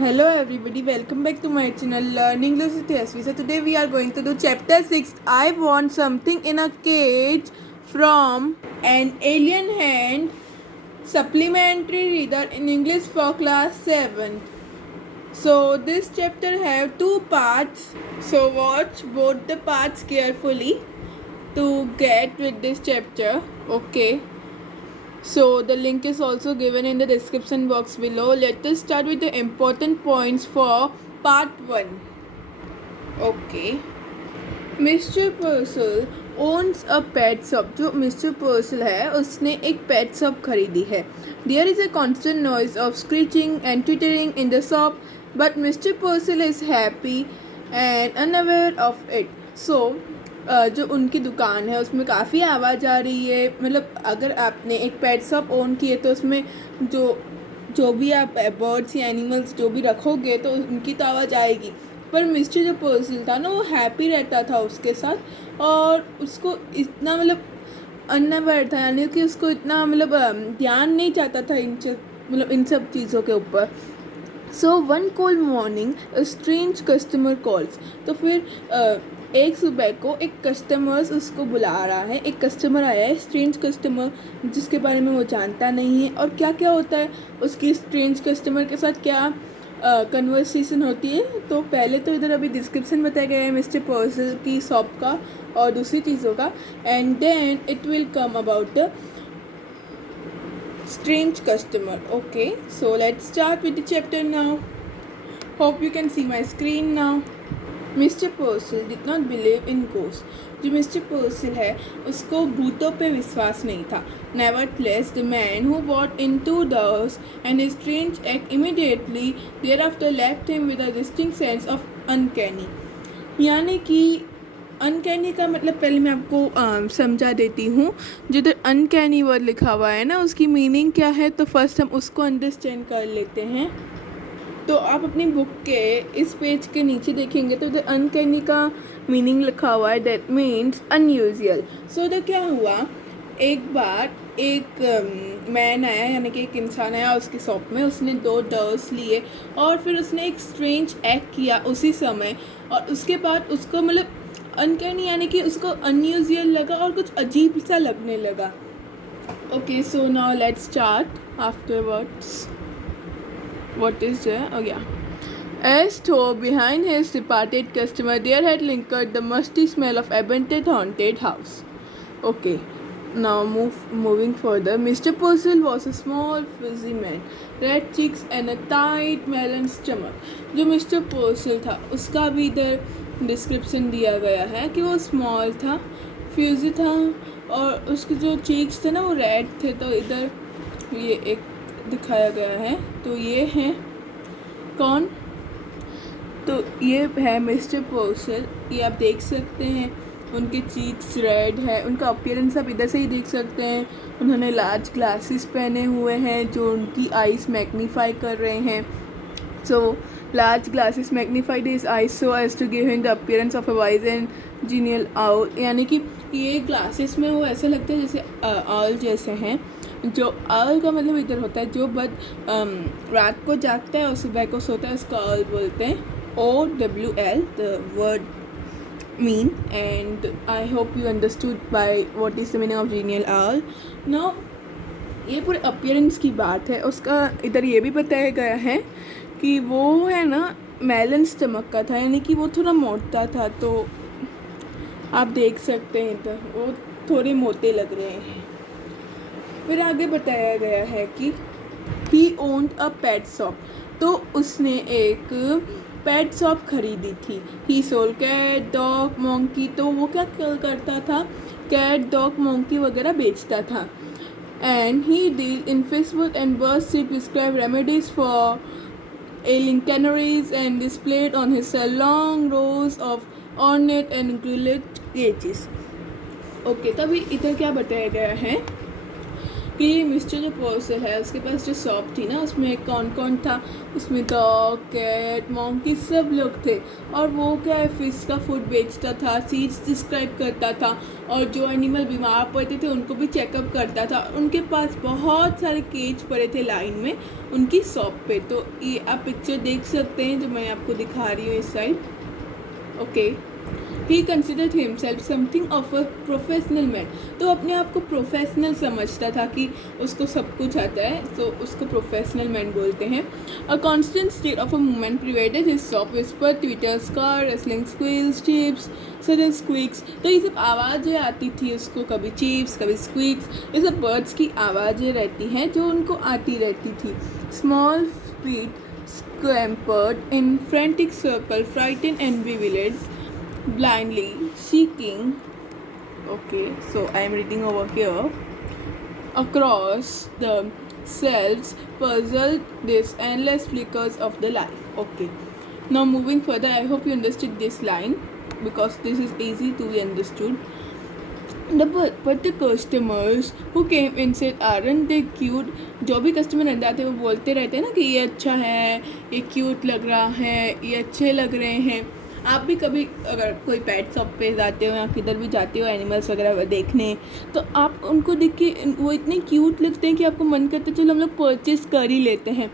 Hello everybody, welcome back to my channel Learning English with SV. So today we are going to do chapter 6. I want something in a cage from an alien hand. Supplementary reader in English for class 7. So this chapter have two parts. So watch both the parts carefully to get with this chapter. Okay. So the link is also given in the description box below. Let us start with the important points for part 1. Okay. Mr. Purcell owns a pet shop. जो Mr. Purcell है उसने एक pet shop खरीदी है. There is a constant noise of screeching and twittering in the shop, but Mr. Purcell is happy and unaware of it. So जो उनकी दुकान है उसमें काफ़ी आवाज़ आ रही है. मतलब अगर आपने एक पेट शॉप ओन की है तो उसमें जो भी आप बर्ड्स या एनिमल्स जो भी रखोगे तो उनकी तो आवाज़ आएगी. पर मिस्टर जो पर्सल था ना वो हैप्पी रहता था उसके साथ और उसको इतना मतलब अनअवेयर था, यानी कि उसको इतना मतलब ध्यान नहीं चाहता था इन सब चीज़ों के ऊपर. So one cold morning strange customer calls. तो फिर एक सुबह को एक कस्टमर्स उसको बुला रहा है. एक कस्टमर आया है, स्ट्रेंज कस्टमर, जिसके बारे में वो जानता नहीं है और क्या क्या होता है उसकी स्ट्रेंज कस्टमर के साथ, क्या कन्वर्सेशन होती है. तो पहले तो इधर अभी डिस्क्रिप्शन बताया गया है मिस्टर पर्सल की शॉप का और दूसरी चीज़ों का, and then it will come about the strange customer. Okay, so let's start with the chapter now. Hope you can see my screen now. Mr. Purcell did not believe in ghosts. जो mister पर्सल है उसको भूतों पे विश्वास नहीं था. Nevertheless, the man who bought into the house and his strange act immediately thereafter left him with a distinct sense of uncanny. यानी कि अनकैनी का मतलब पहले मैं आपको समझा देती हूँ. जिधर अनकैनी वर्ड लिखा हुआ है ना उसकी मीनिंग क्या है, तो फर्स्ट हम उसको अंडरस्टैंड कर लेते हैं. तो आप अपनी बुक के इस पेज के नीचे देखेंगे तो इधर अनकैनी का मीनिंग लिखा हुआ है, दैट मीन्स अनयूजुअल. सो इधर क्या हुआ, एक बार एक मैन आया, यानी कि एक इंसान आया उसकी शॉप में. उसने 2 डॉल्स लिए और फिर उसने एक स्ट्रेंज एक्ट किया उसी समय, और उसके बाद उसको मतलब अनकैनी यानी कि उसको अनयूजुअल लगा और कुछ अजीब सा लगने लगा. Okay, so now let's start afterwards. What is there? Oh yeah. As though behind his departed customer there had lingered the musty smell of abandoned haunted house. Okay. Now moving further. Mr. Purcell was a small fuzzy man, red cheeks and a tight melon stomach. जो mister पर्सल था उसका भी इधर description दिया गया है कि वो स्मॉल था, फ्यूजी था और उसके जो चीक्स थे ना वो रेड थे. तो इधर ये एक दिखाया गया है. तो ये हैं कौन, तो ये है मिस्टर पर्सल. ये आप देख सकते हैं उनके चीक्स रेड है. उनका अपीयरेंस आप इधर से ही देख सकते हैं. उन्होंने लार्ज ग्लासेस पहने हुए हैं जो उनकी आइज़ मैग्नीफाई कर रहे हैं. So large glasses magnified his eyes so as to give him the appearance of a wise and genial owl. यानी कि ये ग्लासेस में वो ऐसे लगते हैं जैसे आउल जैसे हैं. जो आउल का मतलब इधर होता है जो रात को जागता है और सुबह को सोता है, उसको आउल बोलते हैं. OWL the word mean, and I hope you understood by what is the meaning of genial owl. Now ये पूरे अपीयरेंस की बात है. उसका इधर ये भी बताया गया है कि वो है ना मेलन स्टमक का था, यानी कि वो थोड़ा मोटा था. तो आप देख सकते हैं इधर वो थोड़े मोटे लग रहे हैं. फिर आगे बताया गया है कि he owned a pet shop. तो उसने एक पेट शॉप खरीदी थी. He sold cat dog monkey. तो वो क्या करता था, कैट डॉग मोंकी वगैरह बेचता था. And he deal in fish food and birds. He prescribe remedies for ailing canaries and displayed on his cell long rows of ornate and gilded cages. Okay, तभी इधर क्या बताया गया है कि ये मिस्टर जो पर्सल है उसके पास जो शॉप थी ना उसमें कौन कौन था, उसमें डॉग, कैट, मॉन्की सब लोग थे। और वो क्या है, फिश का फूड बेचता था, सीड्स डिस्क्राइब करता था, और जो एनिमल बीमार पड़ते थे उनको भी चेकअप करता था। उनके पास बहुत सारे केज पड़े थे लाइन में उनकी शॉप पे। तो ये आप पिक्चर देख सकते हैं जो मैं आपको दिखा रही हूँ इस side. Okay, he considered himself something of a professional man. तो अपने आप को प्रोफेशनल समझता था कि उसको सब कुछ आता है, तो उसको प्रोफेशनल मैन बोलते हैं। A constant state of a movement pervaded his shop whisper, twitter, scar, rustling squeals, chirps, sudden squeaks. तो ये सब आवाज़ें आती थी उसको, कभी चिप्स कभी स्क्वीक्स, ये सब बर्ड्स की आवाज़ें रहती हैं जो उनको आती रहती थी। Small feet scampered in frantic circle, frightened and bewildered, blindly seeking. Okay, so I am reading over here. Across the cells, puzzled these endless flickers of the life. Okay, now moving further, I hope you understood this line because this is easy to be understood. But the customers who came in said, aren't they cute? जो भी customer अंदर आते हैं वो बोलते रहते हैं ना कि ये अच्छा है, ये क्यूट लग रहा है, ये अच्छे लग रहे हैं। आप भी कभी अगर कोई पेट शॉप पे जाते हो या किधर भी जाते हो एनिमल्स वगैरह देखने, तो आप उनको देख के वो इतने क्यूट लगते हैं कि आपको मन करता है चलो हम लोग परचेज़ कर ही लेते हैं।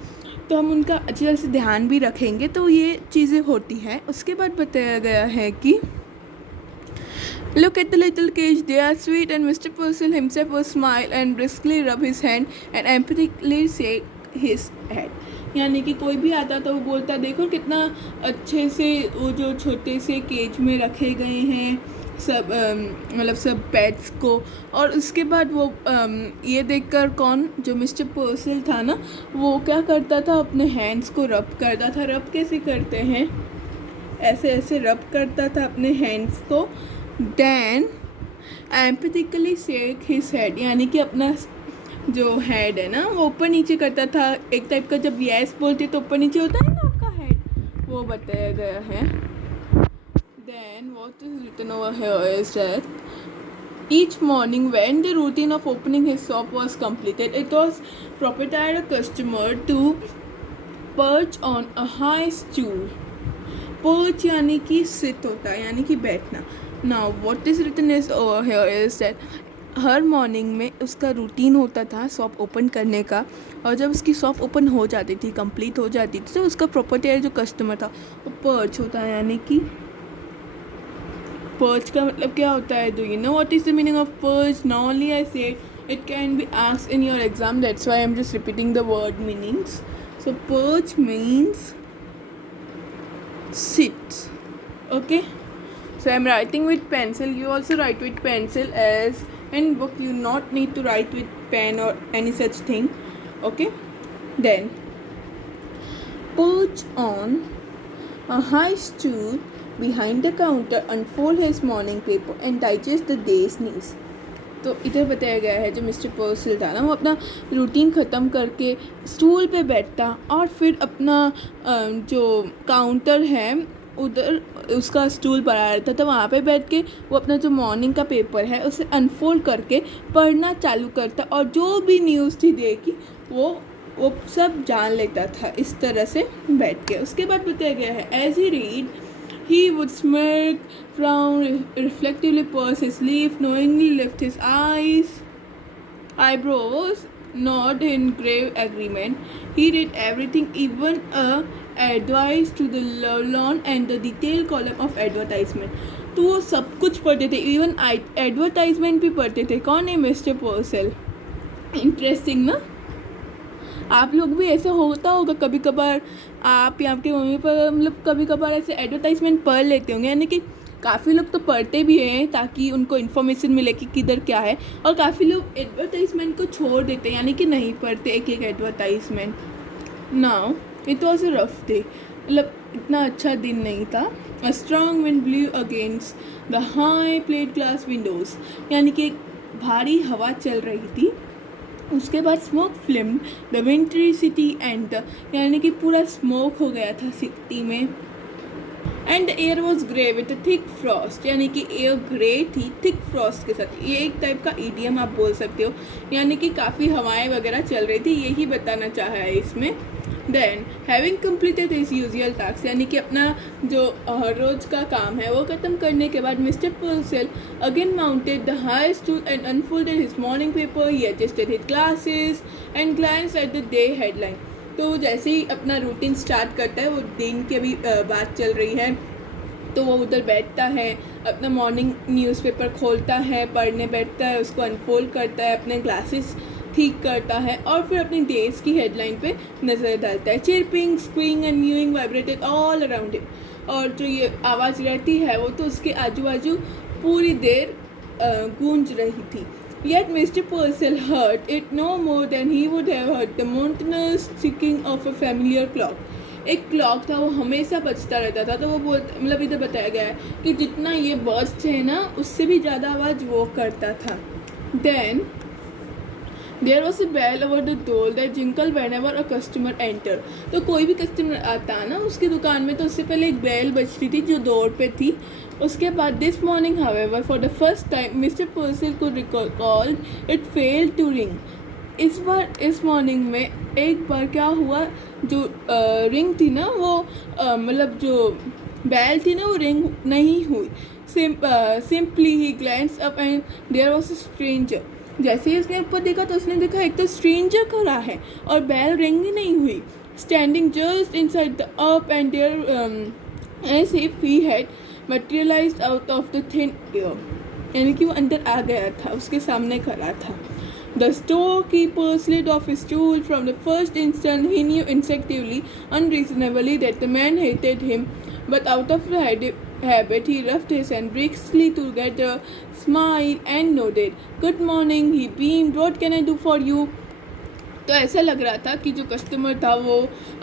तो हम उनका अच्छी तरह से ध्यान भी रखेंगे, तो ये चीज़ें होती हैं। उसके बाद बताया गया है कि look at the little cage, they are sweet, and Mr. Purcell himself will smile and briskly rub his hand and emphatically shake his head. यानी कि कोई भी आता तो वो बोलता देखो कितना अच्छे से वो जो छोटे से केज में रखे गए हैं सब, मतलब सब पेट्स को। और उसके बाद वो ये देखकर कौन, जो मिस्टर पर्सल था ना, वो क्या करता था, अपने हैंड्स को रब करता था। रब कैसे करते हैं, ऐसे ऐसे रब करता था अपने हैंड्स को। Then emphatically shake his head, यानी कि अपना जो हेड है ना वो ऊपर नीचे करता था। एक टाइप का जब यस बोलते तो ऊपर नीचे होता है ना आपका हेड, वो बताया गया है। Then what is written over here is that each morning when the routine of opening his shop was completed, it was proprietary customer to perch on a high stool. Perch यानी कि sit होता है, यानी कि बैठना। Now what is written is over here is that हर morning में उसका रूटीन होता था शॉप ओपन करने का, और जब उसकी शॉप ओपन हो जाती थी, कंप्लीट हो जाती थी, तो उसका प्रॉपर्टी जो कस्टमर था वो पर्च होता है। यानी कि पर्च का मतलब क्या होता है, do you know what is the meaning of perch? Not only I said it can be asked in your exam, that's why I am just repeating the word meanings. So perch means sit. Okay, so I'm writing with pencil, you also write with pencil, as in book you not need to write with pen or any such thing. Okay, then perch on a high stool behind the counter, unfold his morning paper and digest the day's news. तो इधर बताया गया है जो mister पर्सल था ना, वो अपना रूटीन ख़त्म करके स्टूल पे बैठता और फिर अपना जो काउंटर है उधर उसका स्टूल पड़ा रहता था, वहाँ पे बैठ के वो अपना जो मॉर्निंग का पेपर है उसे अनफोल्ड करके पढ़ना चालू करता, और जो भी न्यूज़ थी डे की वो सब जान लेता था इस तरह से बैठ के। उसके बाद बताया गया है as he read he would smirk, frown, reflectively purse his lips, knowingly lift his eyebrows, nod in grave agreement. He did everything, even advice to the lawn and the detail column of advertisement. तो वो सब कुछ पढ़ते थे, even advertisement भी पढ़ते थे। कौन है मिस्टर पर्सल? इंटरेस्टिंग ना। आप लोग भी ऐसा होता होगा कभी कभार, आप या आपके मम्मी पर मतलब कभी कभार ऐसे एडवर्टाइजमेंट पढ़ लेते होंगे, यानी कि काफ़ी लोग तो पढ़ते भी हैं ताकि उनको इन्फॉर्मेशन मिले कि किधर क्या है, और काफ़ी लोग एडवर्टाइजमेंट को छोड़ देते हैं, यानी कि नहीं पढ़ते एक एक advertisement. Now it was a rough day, मतलब इतना अच्छा दिन नहीं था। A strong wind blue against the high plate glass Windows, यानी कि एक भारी हवा चल रही थी। उसके बाद smoke film the wintry city and यानी कि पूरा स्मोक हो गया था सिटी में। And the air was grey with a thick Frost, यानी कि एयर ग्रे थी थिक फ्रॉस्ट के साथ। ये एक टाइप का ईडियम आप बोल सकते हो, यानी कि काफ़ी हवाएं वगैरह चल रही थी, यही बताना चाहा है इसमें। Then having completed his usual task, यानी कि अपना जो रोज का काम है वो ख़त्म करने के बाद mister Purcell again mounted the high stool and unfolded his morning paper, he adjusted his glasses and glance at the day headline. तो जैसे ही अपना रूटीन स्टार्ट करता है, वो दिन की अभी बात चल रही है, तो वो उधर बैठता है, अपना मॉर्निंग न्यूज़पेपर खोलता है, पढ़ने बैठता है, उसको अनफोल्ड करता है, अपने ग्लासेस ठीक करता है और फिर अपनी डेज की हेडलाइन पे नज़र डालता है। Chirping, squeaking and mewing vibrated all around him, और जो ये आवाज़ रहती है वो तो उसके आजू बाजू पूरी देर गूंज रही थी। Yet Mr. Purcell heard it no more than he would have heard the monotonous ticking of a familiar clock. एक क्लॉक था, वो हमेशा बजता रहता था, तो वो बोलता, मतलब इधर बताया गया है कि जितना ये बर्स्ट है ना, उससे भी ज़्यादा आवाज़ वो करता था। Then there was a bell over the door that jingle whenever a customer enter. तो कोई भी कस्टमर आता है ना उसकी दुकान में, तो उससे पहले एक बेल बजती थी जो डोर पे थी। उसके बाद this morning however for the first time mister Purcell could recall it failed to ring. इस मॉर्निंग में एक बार क्या हुआ, जो रिंग थी ना वो मतलब जो बेल थी ना वो रिंग नहीं हुई। Simply he glance up and there was a stranger. जैसे ही उसने ऊपर देखा तो उसने देखा एक तो स्ट्रेंजर खड़ा है और बेल रिंग ही नहीं हुई। Standing just inside the up and there as if he had materialized out of the thin air, यानी कि वो अंदर आ गया था, उसके सामने खड़ा था। The storekeeper slid off his stool. From the first instant, he knew instinctively, unreasonably, that the man hated him. But out of the habit, he rubbed his hand briskly together, smiled, and nodded. "Good morning," he beamed. "What can I do for you?" तो ऐसा लग रहा था कि जो customer था वो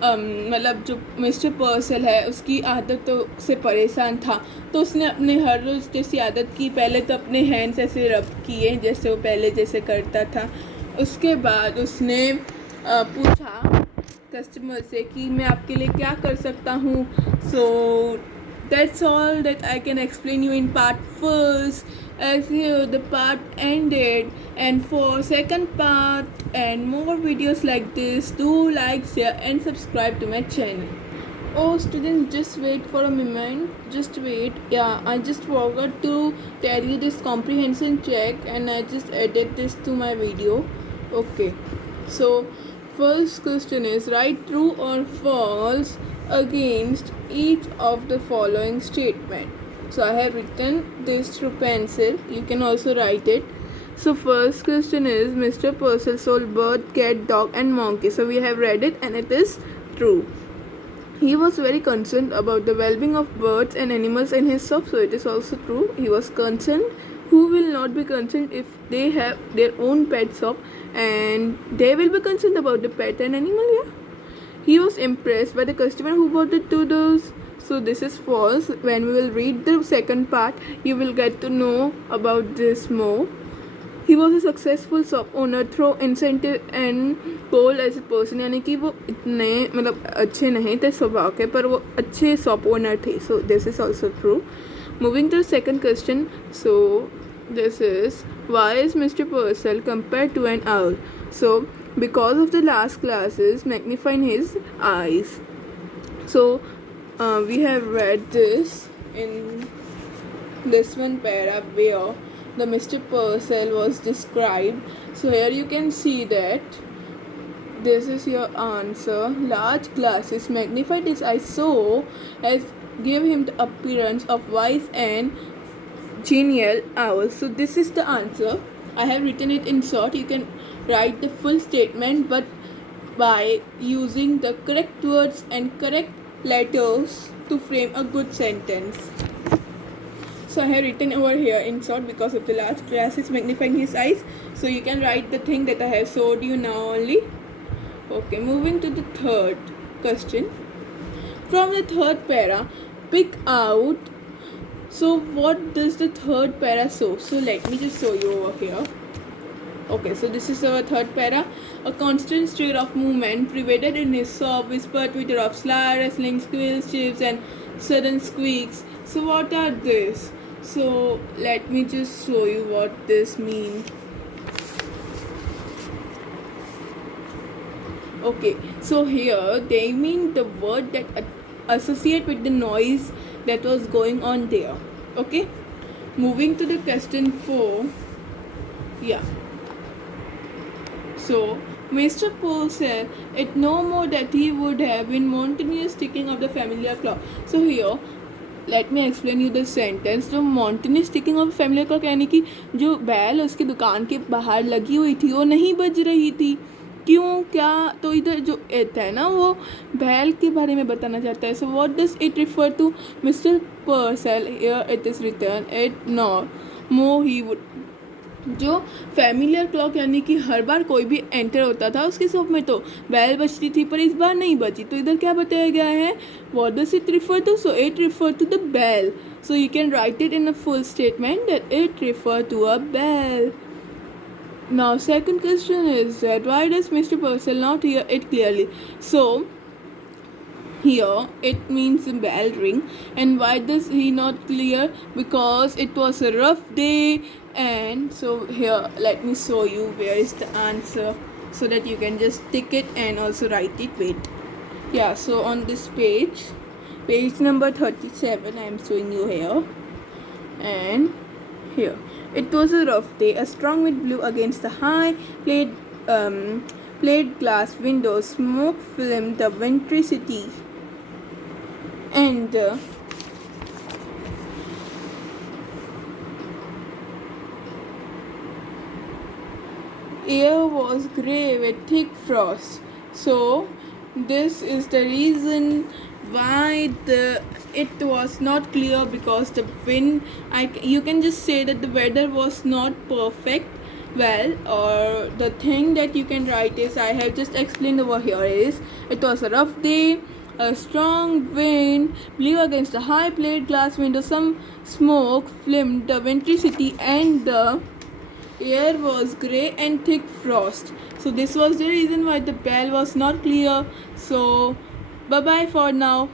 मतलब जो मिस्टर पर्सेल है उसकी आदतों से परेशान था, तो उसने अपने हर रोज़ जैसी आदत की, पहले तो अपने हैंड्स ऐसे रब किए जैसे वो पहले जैसे करता था। उसके बाद उसने पूछा कस्टमर से कि मैं आपके लिए क्या कर सकता हूँ। So that's all that I can explain you in part first, as here the part ended, and for second part and more videos like this, do like, share and subscribe to my channel. Oh students, just wait for a moment, just wait. Yeah, I just forgot to tell you this comprehension check and I just added this to my video. Okay, so first question is write true or false against each of the following statement. So I have written this through pencil, you can also write it. So first question is Mr. Purcell sold bird, cat, dog and monkey. So we have read it and it is true. He was very concerned about the well-being of birds and animals in his shop. So it is also true. He was concerned. Who will not be concerned if they have their own pet shop and they will be concerned about the pet and animal? Yeah. He was impressed by the customer who bought the doodles. So this is false. When we will read the second part, you will get to know about this more. He was a successful shop owner through incentive and goal as a person, यानी कि वो इतने मतलब अच्छे नहीं थे स्वभाव के, पर वो अच्छे शॉप ओनर थे. So this is also true. Moving to the second question. So this is, why is Mr. Purcell compared to an owl? So because of the last glasses magnifying his eyes. So we have read this in this one para where the Mr. Purcell was described. So here you can see that this is your answer. Large glasses magnified his eyes so as give him the appearance of wise and genial owl. So this is the answer. I have written it in short. You can write the full statement, but by using the correct words and correct letters to frame a good sentence. So I have written over here in short because of the large glasses magnifying his eyes. So you can write the thing that I have showed you now only. Okay, moving to the third question. From the third para, pick out. So what does the third para show? So let me just show you over here. Okay, so this is our third para. A constant stir of movement prevailed in his soft whisper twitter of sly rustling squeals, chips, and sudden squeaks. So what are this? So let me just show you what this means. Okay, so here they mean the word that associate with the noise that was going on there. Okay, moving to the question 4. Yeah. So Mr. Poe said it no more that he would have been monotonous ticking of the familiar clock. So here let me explain you the sentence. जो monotonous ticking of familiar clock यानी कि जो बैल उसकी दुकान के बाहर लगी हुई थी वो नहीं बज रही थी. क्यों क्या? तो इधर जो इट है ना वो बैल के बारे में बताना चाहता है. So what does it refer to? Mister Purcell here it is return it not more he would. जो फैमिलियर क्लॉक यानी कि हर बार कोई भी एंटर होता था उसके शॉप में तो बैल बजती थी पर इस बार नहीं बजी. तो इधर क्या बताया गया है? What does it refer to? So it refer to the bell. So you can write it in a full statement that it refer to a bell. Now second question is that why does Mr. Purcell not hear it clearly? So here it means a bell ring. And why does he not clear? Because it was a rough day. And so here let me show you where is the answer so that you can just tick it and also write it. Wait, yeah, so on this page number 37 I am showing you here. And here it was a rough day. A strong wind blew against the high plate glass windows. Smoke filmed the wintry city, and air was grey with thick frost. So this is the reason why it was not clear, because the wind, you can just say that the weather was not perfect. Well, or the thing that you can write is, I have just explained over here, is it was a rough day. A strong wind blew against the high plate glass window. Some smoke filmed the wintry city, and the air was grey and thick frost. So this was the reason why the bell was not clear. So bye bye for now.